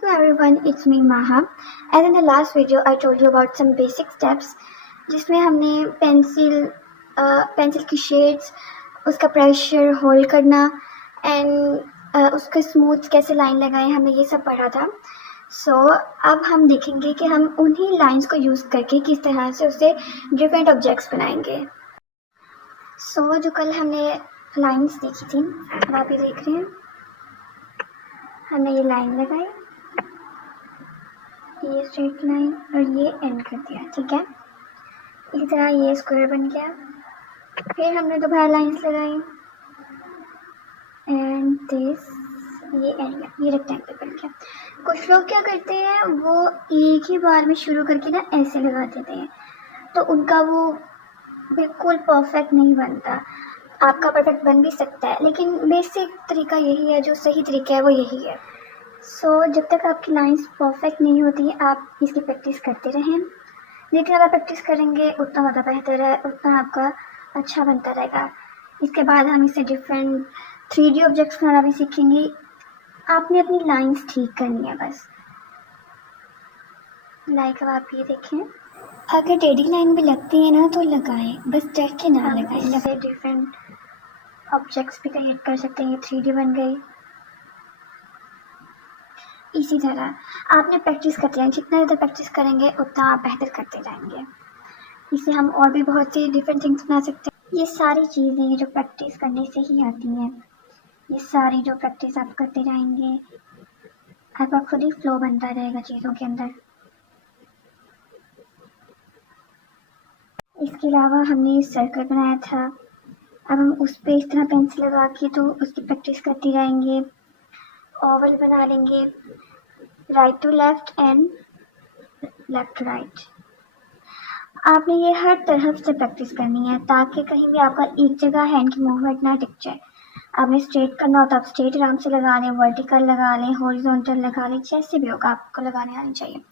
Hello everyone, it's me Maha. As in the last video, I told you about some basic steps जिसमें हमने pencil की shades, उसका pressure hold करना and उसका smooth कैसे line लगाएं, हमने ये सब पढ़ा था. अब हम देखेंगे कि हम उन्हीं लाइंस को यूज़ करके किस तरह से उससे डिफरेंट ऑब्जेक्ट्स बनाएंगे. जो कल हमने लाइंस देखी थी, अब आप ये देख रहे हैं, हमने ये लाइन लगाई, ये स्ट्रेट लाइन और ये एंड कर दिया. ठीक है, इसी तरह ये स्क्वायर बन गया. फिर हमने दोबारा लाइंस लगाई एंड दिस, ये एंड, ये रेक्टेंगल बन गया. कुछ लोग क्या करते हैं, वो एक ही बार में शुरू करके ना ऐसे लगा देते हैं, तो उनका वो बिल्कुल परफेक्ट नहीं बनता. आपका परफेक्ट बन भी सकता है, लेकिन बेसिक तरीका यही है, जो सही तरीका है वो यही है. जब तक आपकी लाइंस परफेक्ट नहीं होती, आप इसकी प्रैक्टिस करते रहें. जितनी ज़्यादा प्रैक्टिस करेंगे उतना ज़्यादा बेहतर है, उतना आपका अच्छा बनता रहेगा. इसके बाद हम इससे डिफरेंट 3D ऑब्जेक्ट्स बनाना भी सीखेंगे. आपने अपनी लाइंस ठीक करनी है बस. अब आप ये देखें, अगर टेढ़ी लाइन भी लगती है ना तो लगाएं, बस डर के ना लगाएं. जैसे डिफरेंट ऑब्जेक्ट्स भी क्रिएट कर सकते हैं. ये 3D बन गई. इसी तरह आपने प्रैक्टिस करते हैं, जितना ज़्यादा प्रैक्टिस करेंगे उतना आप बेहतर करते जाएंगे. इससे हम और भी बहुत सी डिफरेंट थिंग्स बना सकते हैं. ये सारी चीज़ें जो प्रैक्टिस करने से ही आती हैं, ये सारी जो प्रैक्टिस आप करते जाएंगे, आपका खुद ही फ्लो बनता रहेगा चीज़ों के अंदर. इसके अलावा हमने सर्कल बनाया था, अब हम उस पर इस तरह पेंसिल लगा के तो उसकी प्रैक्टिस करते जाएंगे. ओवल बना लेंगे, right to left and left to right. आपने ये हर तरफ से प्रैक्टिस करनी है, ताकि कहीं भी आपका एक जगह हैंड की मूवमेंट ना टिक जाए. आपने स्ट्रेट करना हो तो आप स्ट्रेट आराम से लगा लें, वर्टिकल लगा लें, हॉरिजॉन्टल लगा लें, जैसे भी होगा आपको लगाने आनी चाहिए.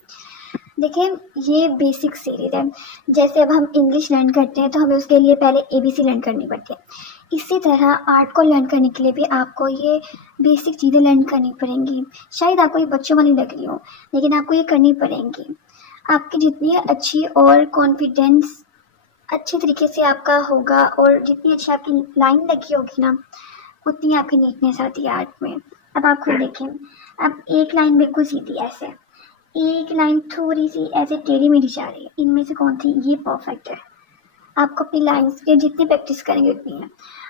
देखिए, ये बेसिक सीरीज है. जैसे अब हम इंग्लिश लर्न करते हैं तो हमें उसके लिए पहले ABC लर्न करनी पड़ती है. इसी तरह आर्ट को लर्न करने के लिए भी आपको ये बेसिक चीज़ें लर्न करनी पड़ेंगी. शायद आपको ये बच्चों वाली लग रही हो, लेकिन आपको ये करनी पड़ेंगी. आपकी जितनी अच्छी और कॉन्फिडेंस अच्छे तरीके से आपका होगा, और जितनी अच्छी आपकी लाइन लगी होगी ना, उतनी आपकी नीटनेस आती है आर्ट में. अब आप खुद देखें, अब एक लाइन बिल्कुल सीधी ऐसे, एक लाइन थोड़ी सी ऐसे टेढ़ी मेढ़ी जा रही है, इनमें से कौन सी? ये परफेक्ट है. आपको अपनी लाइंस के जितनी प्रैक्टिस करेंगे उतनी है.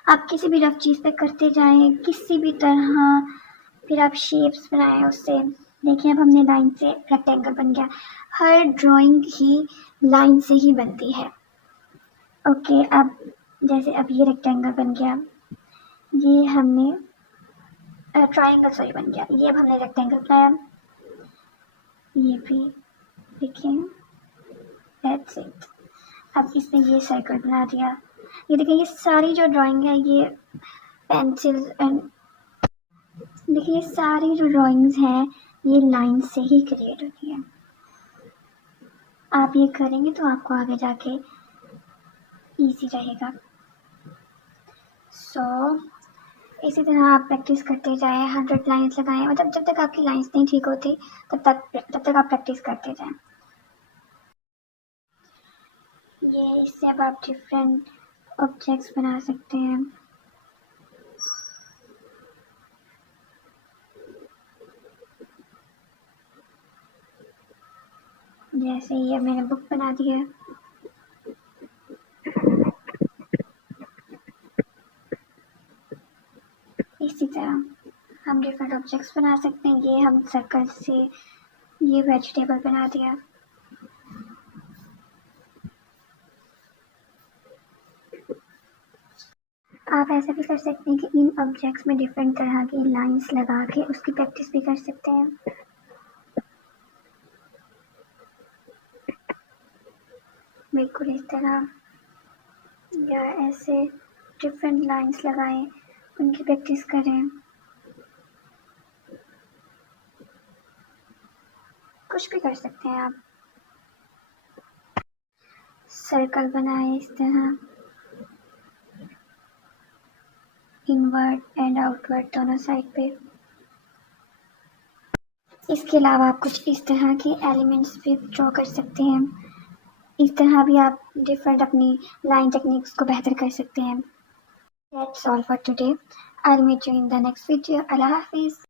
आप किसी भी रफ चीज़ पे करते जाएं, किसी भी तरह, फिर आप शेप्स बनाएं उससे. देखिए, अब हमने लाइन से रेक्टेंगल बन गया. हर ड्राइंग ही लाइन से ही बनती है. ओके, अब जैसे अब ये रेक्टेंगल बन गया, ये हमने ट्रायंगल बन गया. ये अब हमने रेक्टेंगल बनाया, ये भी देखिए, दैट्स इट. अब इसमें ये सर्कल बना दिया. ये देखिए, ये सारी जो ड्राइंग है, ये पेंसिल एंड देखिए, ये सारी जो ड्राइंग्स हैं ये लाइन से ही क्रिएट होती है. आप ये करेंगे तो आपको आगे जाके इजी रहेगा. इसी तरह आप प्रैक्टिस करते जाएं, 100 लाइन्स लगाएं. मतलब जब तक आपकी लाइन्स नहीं ठीक होती तब तक आप प्रैक्टिस करते जाएं. ये इससे अब आप डिफरेंट ऑब्जेक्ट्स बना सकते हैं. जैसे ये मैंने बुक बना दी है. इसी तरह हम डिफरेंट ऑब्जेक्ट्स बना सकते हैं. ये हम सर्कल से ये वेजिटेबल बना दिया. आप ऐसा भी कर सकते हैं कि इन ऑब्जेक्ट्स में डिफरेंट तरह की लाइंस लगा के उसकी प्रैक्टिस भी कर सकते हैं. बिल्कुल इस तरह, या ऐसे डिफरेंट लाइंस लगाएं, उनकी प्रैक्टिस करें. कुछ भी कर सकते हैं आप. सर्कल बनाएं इस तरह, इनवर्ड एंड आउटवर्ड दोनों साइड पे. इसके अलावा आप कुछ इस तरह के एलिमेंट्स भी ड्रॉ कर सकते हैं। इस तरह भी आप डिफरेंट अपनी लाइन टेक्निक्स को बेहतर कर सकते हैं। That's all for today. I'll meet you in the next video. Allah Hafiz.